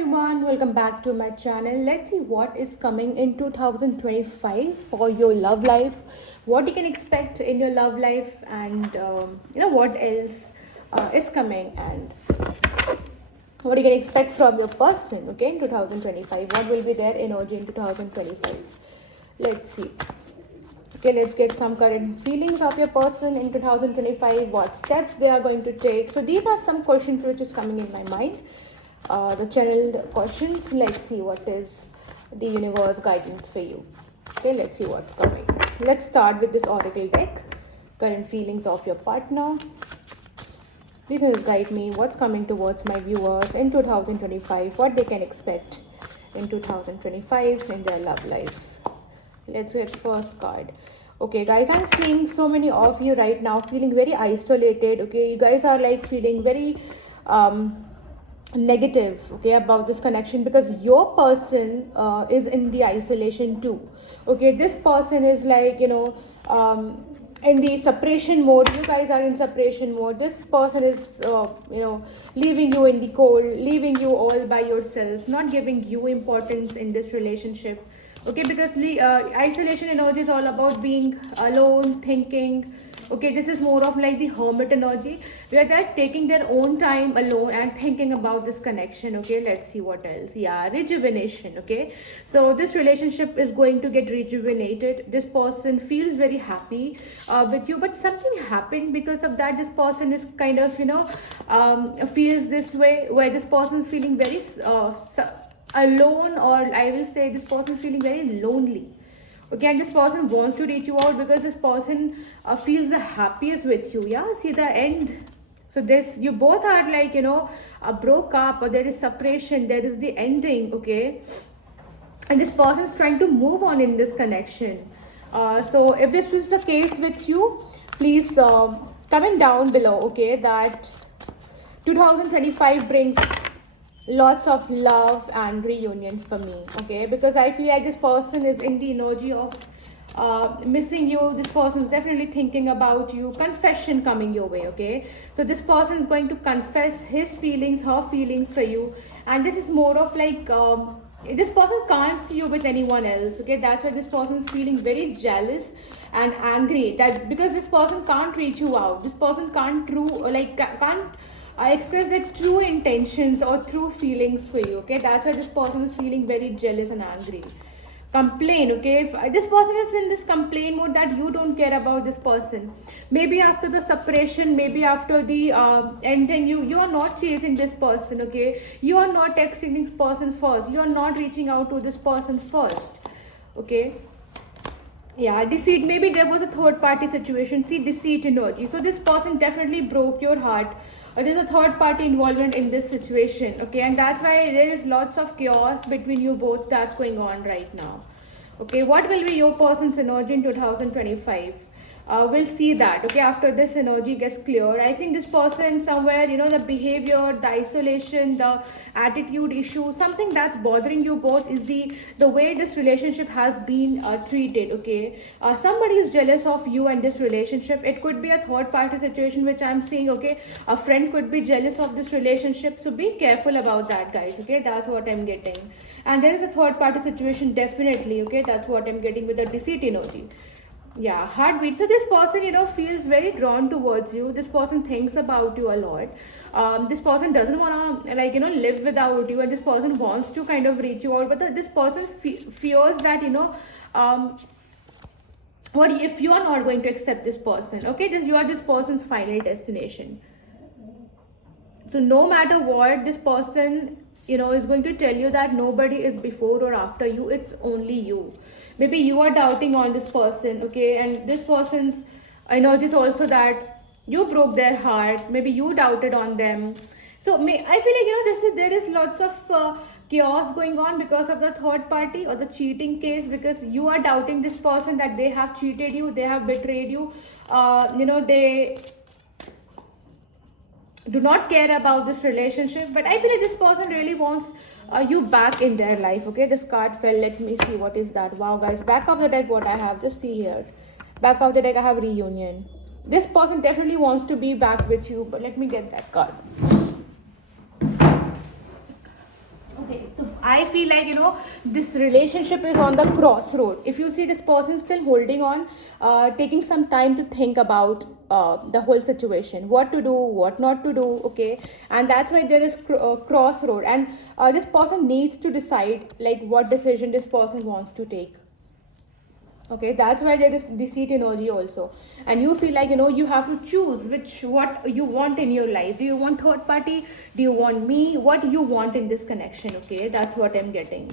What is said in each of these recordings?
everyone, welcome back to my channel. Let's see what is coming in 2025 for your love life, what you can expect in your love life, and what else is coming, and what you can expect from your person, okay, in 2025. What will be their energy in 2025? Let's see. Okay, let's get some current feelings of your person in 2025, what steps they are going to take. So these are some questions which is coming in my mind. The channeled questions. Let's see what is the universe guidance for you. Okay, let's see what's coming. Let's start with this oracle deck. Current feelings of your partner. Please guide me what's coming towards my viewers in 2025, what they can expect in 2025 in their love life. Let's get first card. Okay guys, I'm seeing so many of you right now feeling very isolated. Okay, you guys are like feeling very negative, okay, about this connection, because your person is in the isolation too. Okay, this person is like in the separation mode. You guys are in separation mode. This person is leaving you in the cold, leaving you all by yourself, not giving you importance in this relationship. Okay, because isolation energy is all about being alone, thinking. Okay, this is more of like the hermit energy, where they're taking their own time alone and thinking about this connection. Okay, let's see what else. Yeah, rejuvenation. Okay, so this relationship is going to get rejuvenated. This person feels very happy with you, but something happened because of that. This person is kind of feels this way, where this person is feeling very alone, or I will say this person is feeling very lonely. Okay, and this person wants to reach you out because this person feels the happiest with you. Yeah, see the end. So this, you both are like broke up, or there is separation, there is the ending. Okay, and this person is trying to move on in this connection. So if this is the case with you, please comment down below. Okay, that 2025 brings lots of love and reunion for me. Okay, because I feel like this person is in the energy of missing you. This person is definitely thinking about you. Confession coming your way. Okay, so this person is going to confess his feelings, her feelings for you, and this is more of like this person can't see you with anyone else. Okay, that's why this person is feeling very jealous and angry, that because this person can't reach you out. This person can't I express their true intentions or true feelings for you. Okay, that's why this person is feeling very jealous and angry. Complain. Okay, if this person is in this complain mode that you don't care about this person, maybe after the separation, maybe after the ending, you are not chasing this person. Okay, you are not texting this person first, you are not reaching out to this person first. Okay, yeah, deceit. Maybe there was a third party situation. See, deceit energy. So this person definitely broke your heart, or there's a third party involvement in this situation. Okay, and that's why there is lots of chaos between you both that's going on right now. Okay, what will be your person's energy in 2025? We'll see that. Okay, after this energy gets clear, I think this person somewhere, the behavior, the isolation, the attitude issue, something that's bothering you both is the way this relationship has been treated. Okay, somebody is jealous of you and this relationship. It could be a third party situation which I'm seeing. Okay, a friend could be jealous of this relationship, so be careful about that, guys. Okay, that's what I'm getting. And there is a third party situation, definitely. Okay, that's what I'm getting with the deceit energy. Yeah, heartbeat. So this person feels very drawn towards you. This person thinks about you a lot. This person doesn't want to live without you, and this person wants to kind of reach you out, but this person fears that what if you are not going to accept this person. Okay, you are this person's final destination. So no matter what, this person is going to tell you that nobody is before or after you, it's only you. Maybe you are doubting on this person. Okay, and this person's energy is also that you broke their heart. Maybe you doubted on them. So I feel like there is lots of chaos going on because of the third party or the cheating case, because you are doubting this person, that they have cheated you, they have betrayed you. They do not care about this relationship, but I feel like this person really wants you back in their life. Okay, this card fell. Let me see what is that. Wow guys, back of the deck, what I have, just see here. Back of the deck I have reunion. This person definitely wants to be back with you, but let me get that card. Okay, I feel like, this relationship is on the crossroad. If you see this person still holding on, taking some time to think about the whole situation, what to do, what not to do, okay? And that's why there is crossroad, and this person needs to decide like what decision this person wants to take. Okay, that's why there is deceit energy also, and you feel like, you have to choose what you want in your life. Do you want third party? Do you want me? What do you want in this connection? Okay, that's what I'm getting.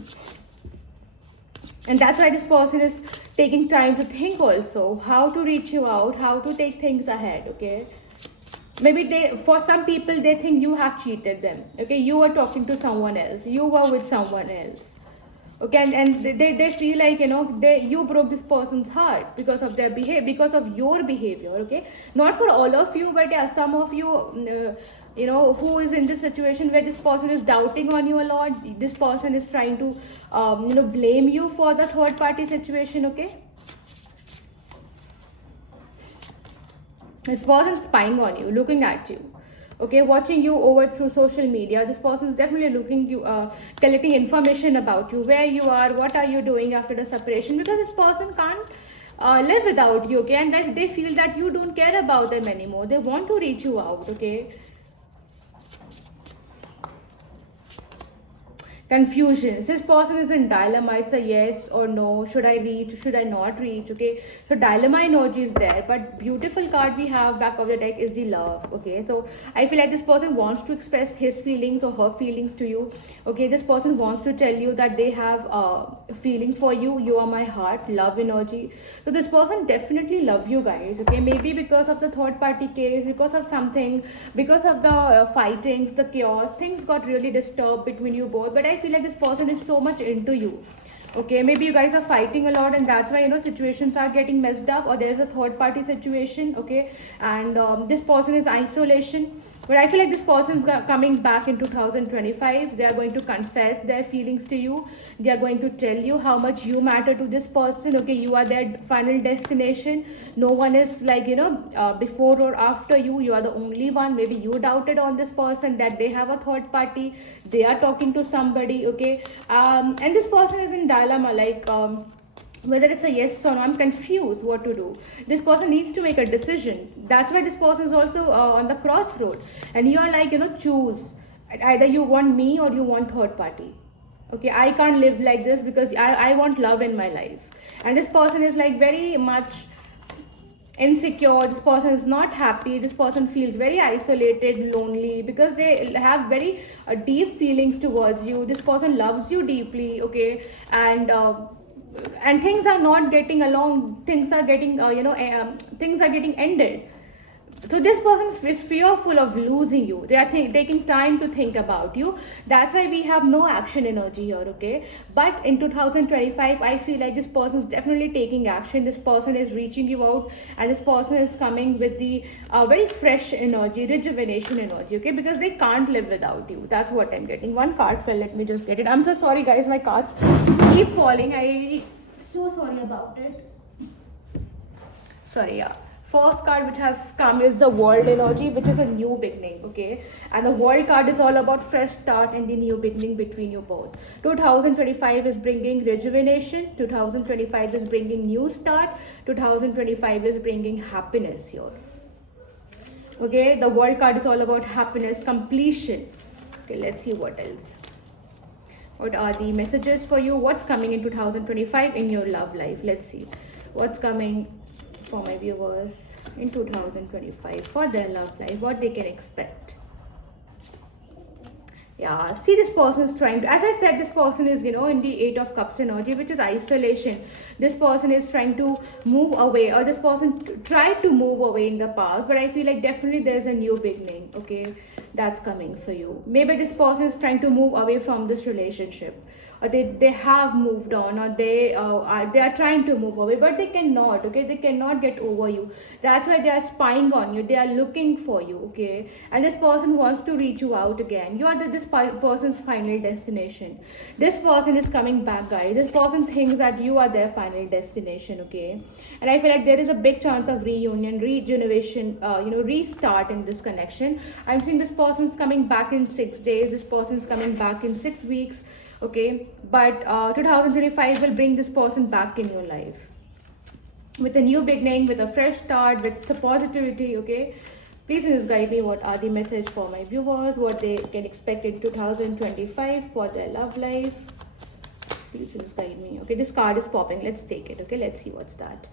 And that's why this person is taking time to think also how to reach you out, how to take things ahead. Okay, maybe for some people, they think you have cheated them. Okay, you were talking to someone else, you were with someone else. Okay, and they feel like, you broke this person's heart because of their behavior, because of your behavior. Okay, not for all of you, but yeah, some of you, who is in this situation where this person is doubting on you a lot. This person is trying to blame you for the third party situation. Okay, this person is spying on you, looking at you. Okay, watching you over through social media. This person is definitely looking you, collecting information about you, where you are, what are you doing after the separation, because this person can't live without you. Okay, and that they feel that you don't care about them anymore. They want to reach you out. Okay, confusions. This person is in dilemma. It's a yes or no. Should I reach? Should I not reach? Okay, so dilemma energy is there. But beautiful card we have back of the deck is the love. Okay, so I feel like this person wants to express his feelings or her feelings to you. Okay, this person wants to tell you that they have feelings for you. You are my heart. Love energy. So this person definitely love you guys. Okay, maybe because of the third party case, because of something, because of the fightings, the chaos, things got really disturbed between you both. But I feel like this person is so much into you. Okay, maybe you guys are fighting a lot, and that's why situations are getting messed up, or there's a third party situation. Okay, and this person is isolation. But I feel like this person is coming back in 2025. They are going to confess their feelings to you. They are going to tell you how much you matter to this person. Okay, you are their final destination. No one is like, before or after you. You are the only one. Maybe you doubted on this person that they have a third party. They are talking to somebody. Okay, and this person is in dilemma, like, whether it's a yes or no. I'm confused what to do. This person needs to make a decision. That's why this person is also on the crossroad, and you are like, choose. Either you want me or you want third party. Okay, I can't live like this, because I want love in my life. And this person is like very much insecure. This person is not happy. This person feels very isolated, lonely, because they have very deep feelings towards you. This person loves you deeply. Okay, and things are not getting along. Things are getting things are getting ended. So this person is fearful of losing you. They are taking time to think about you. That's why we have no action energy here. Okay, but in 2025, I feel like this person is definitely taking action. This person is reaching you out, and this person is coming with the very fresh energy, rejuvenation energy. Okay, because they can't live without you. That's what I'm getting. One card fell. Let me just get it. I'm so sorry, guys. My cards keep falling. I so sorry about it. Sorry, yeah. First card which has come is the world energy, which is a new beginning. Okay, and the world card is all about fresh start and the new beginning between you both. 2025 is bringing rejuvenation. 2025 is bringing new start. 2025 is bringing happiness here. Okay, the world card is all about happiness, completion. Okay, let's see what else. What are the messages for you? What's coming in 2025 in your love life? Let's see what's coming for my viewers in 2025 for their love life, what they can expect. Yeah, see, this person is trying to, as I said, this person is, in the 8 of Cups energy, which is isolation. This person is trying to move away, or this person tried to move away in the past, but I feel like definitely there's a new beginning. Okay, that's coming for you. Maybe this person is trying to move away from this relationship, or they have moved on, or they are trying to move away, but they cannot. Okay, they cannot get over you. That's why they are spying on you. They are looking for you. Okay, and this person wants to reach you out again. You are this person's final destination. This person is coming back, guys. This person thinks that you are their final destination. Okay, and I feel like there is a big chance of reunion, regeneration, restart in this connection. I'm seeing this person's coming back in 6 days. This person's coming back in 6 weeks. okay, but 2025 will bring this person back in your life with a new beginning, with a fresh start, with the positivity, okay. Please just guide me what are the message for my viewers, what they can expect in 2025 for their love life. Please just guide me. Okay, this card is popping. Let's take it. Okay, let's see what's that.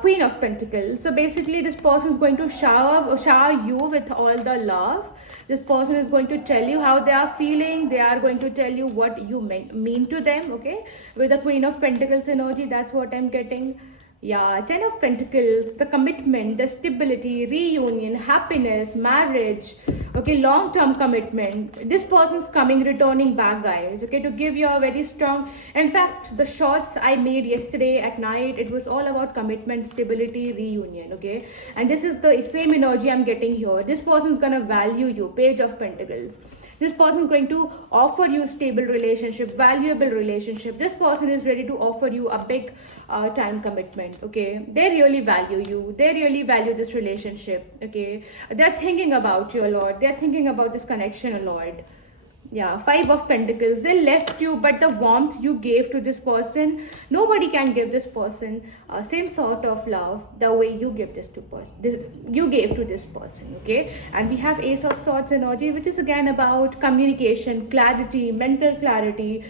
Queen of Pentacles. So basically, this person is going to shower you with all the love. This person is going to tell you how they are feeling. They are going to tell you what you mean to them. Okay, with the Queen of Pentacles energy, that's what I'm getting. Yeah, Ten of Pentacles, the commitment, the stability, reunion, happiness, marriage, okay, long-term commitment. This person's coming, returning back, guys, okay, to give you a very strong, in fact, the shots I made yesterday at night, it was all about commitment, stability, reunion, okay, and this is the same energy I'm getting here. This person's gonna value you, Page of Pentacles. This person is going to offer you stable relationship, valuable relationship. This person is ready to offer you a big time commitment, okay. They really value you, they really value this relationship, okay. They're thinking about you a lot, they're thinking about this connection a lot. Yeah, Five of Pentacles. They left you, but the warmth you gave to this person, nobody can give this person same sort of love the way you give this to you gave to this person, okay. And we have Ace of Swords energy, which is again about communication, clarity, mental clarity,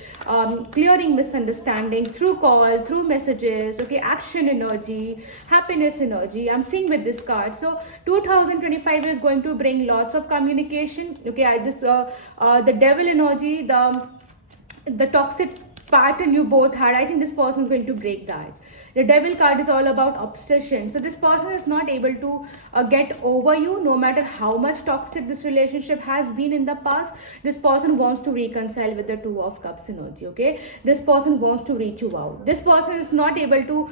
clearing misunderstanding through call, through messages, okay. Action energy, happiness energy, I'm seeing with this card. So 2025 is going to bring lots of communication, okay. The devil energy, the toxic pattern you both had, I think this person is going to break that. The devil card is all about obsession. So this person is not able to get over you, no matter how much toxic this relationship has been in the past. This person wants to reconcile with the Two of Cups energy, okay. This person wants to reach you out. This person is not able to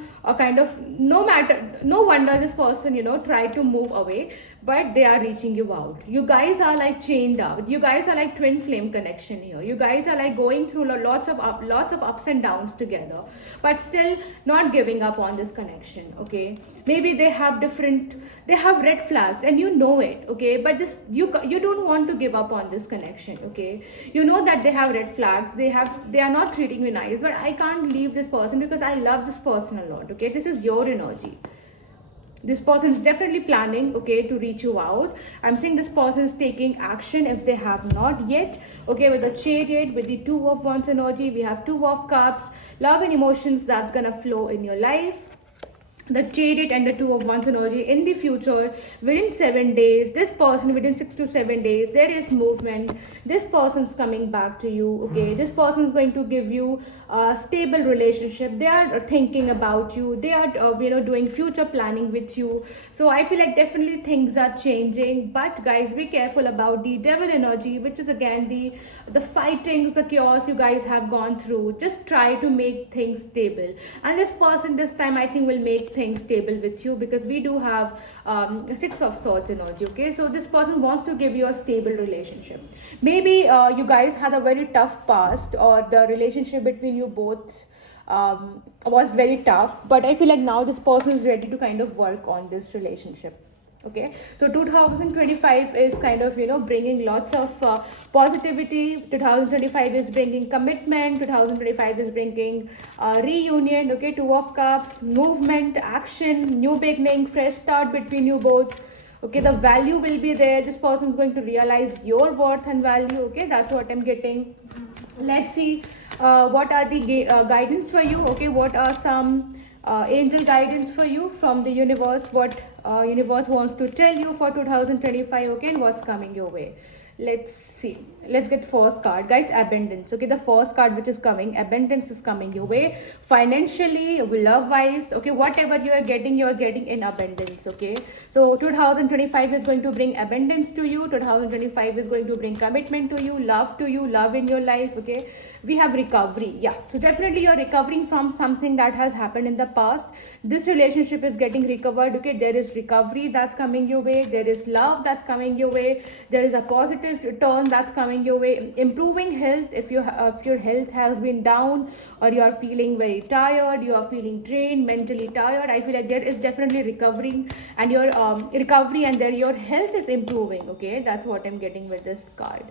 no wonder this person, try to move away, but they are reaching you out. You guys are like chained up. You guys are like twin flame connection here. You guys are like going through lots of ups and downs together, but still not giving up on this connection, okay. Maybe they have red flags and you know it, okay, but you don't want to give up on this connection, okay. You know that they have red flags, they are not treating you nice, but I can't leave this person because I love this person a lot, okay. This is your energy. This person is definitely planning, okay, to reach you out. I'm saying this person is taking action if they have not yet, okay. With the Chariot, with the Two of Wands energy, we have Two of Cups, love and emotions that's gonna flow in your life. The Chariot and the Two of Wands energy in the future, within 7 days, this person within 6 to 7 days, there is movement. This person's coming back to you, okay. This person is going to give you a stable relationship. They are thinking about you, they are doing future planning with you. So I feel like definitely things are changing, but guys, be careful about the devil energy, which is again the fightings, the chaos you guys have gone through. Just try to make things stable, and this person this time I think will make things stable with you, because we do have Six of Swords energy, okay. So this person wants to give you a stable relationship. Maybe you guys had a very tough past, or the relationship between you both was very tough, but I feel like now this person is ready to kind of work on this relationship, okay. So 2025 is kind of bringing lots of positivity. 2025 is bringing commitment. 2025 is bringing reunion, okay. Two of Cups, movement, action, new beginning, fresh start between you both, okay. The value will be there. This person is going to realize your worth and value, okay. That's what I'm getting. Let's see what are the guidance for you, okay. What are some angel guidance for you from the universe? What universe wants to tell you for 2025, okay, and what's coming your way? Let's see. Let's get first card, guys. Abundance, okay. The first card which is coming, abundance is coming your way, financially, love wise, okay. Whatever you are getting in abundance, okay. So 2025 is going to bring abundance to you. 2025 is going to bring commitment to you, love in your life, okay. We have recovery, yeah. So definitely you're recovering from something that has happened in the past. This relationship is getting recovered, okay. There is recovery that's coming your way. There is love that's coming your way. There is a positive return that's coming your way. Improving health, if your health has been down, or you are feeling very tired, you are feeling drained, mentally tired, I feel like there is definitely recovering, and your recovery, and there your health is improving, okay. That's what I'm getting with this card.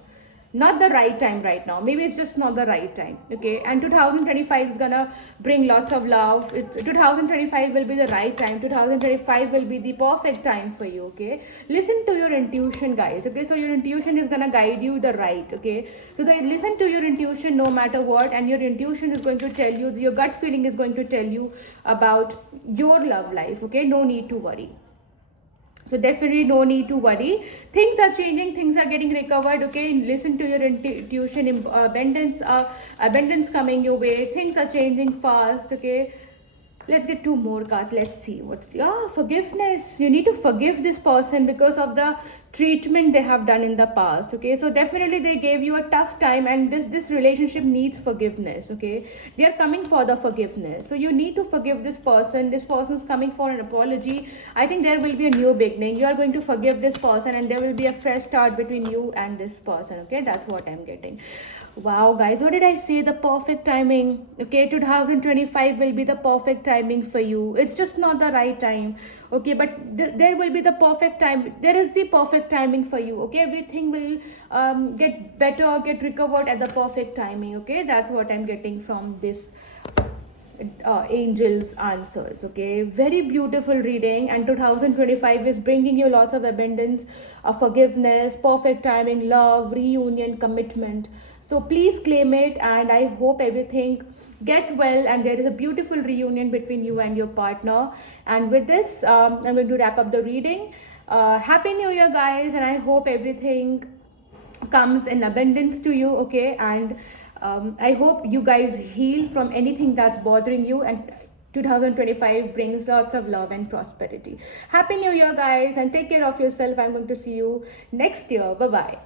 not the right time right now. Maybe it's just not the right time. Okay, and 2025 is gonna bring lots of love. 2025 will be the right time. 2025 will be the perfect time for you. Okay, listen to your intuition, guys. Okay, so your intuition is gonna guide you the right. Okay, so listen to your intuition no matter what, and your intuition is going to tell you, your gut feeling is going to tell you about your love life. Okay, no need to worry. So definitely no need to worry. Things are changing, things are getting recovered. Okay, listen to your intuition. Abundance coming your way. Things are changing fast. Okay, let's get two more cards. Let's see what's the forgiveness. You need to forgive this person because of the treatment they have done in the past. Okay, so definitely they gave you a tough time, and this relationship needs forgiveness. Okay, they are coming for the forgiveness, so you need to forgive this person. This person is coming for an apology. I think there will be a new beginning. You are going to forgive this person, and there will be a fresh start between you and this person. Okay, that's what I'm getting. Wow, guys, what did I say? The perfect timing. Okay, 2025 will be the perfect timing for you. It's just not the right time. Okay, but there will be the perfect time. There is the perfect timing for you. Okay, everything will get better, get recovered at the perfect timing. Okay, that's what I'm getting from this angels answers. Okay, very beautiful reading, and 2025 is bringing you lots of abundance, forgiveness, perfect timing, love, reunion, commitment. So please claim it, and I hope everything gets well and there is a beautiful reunion between you and your partner. And with this, I'm going to wrap up the reading. Happy New Year, guys, and I hope everything comes in abundance to you. Okay, and I hope you guys heal from anything that's bothering you, and 2025 brings lots of love and prosperity. Happy New Year, guys, and take care of yourself. I'm going to see you next year. Bye bye.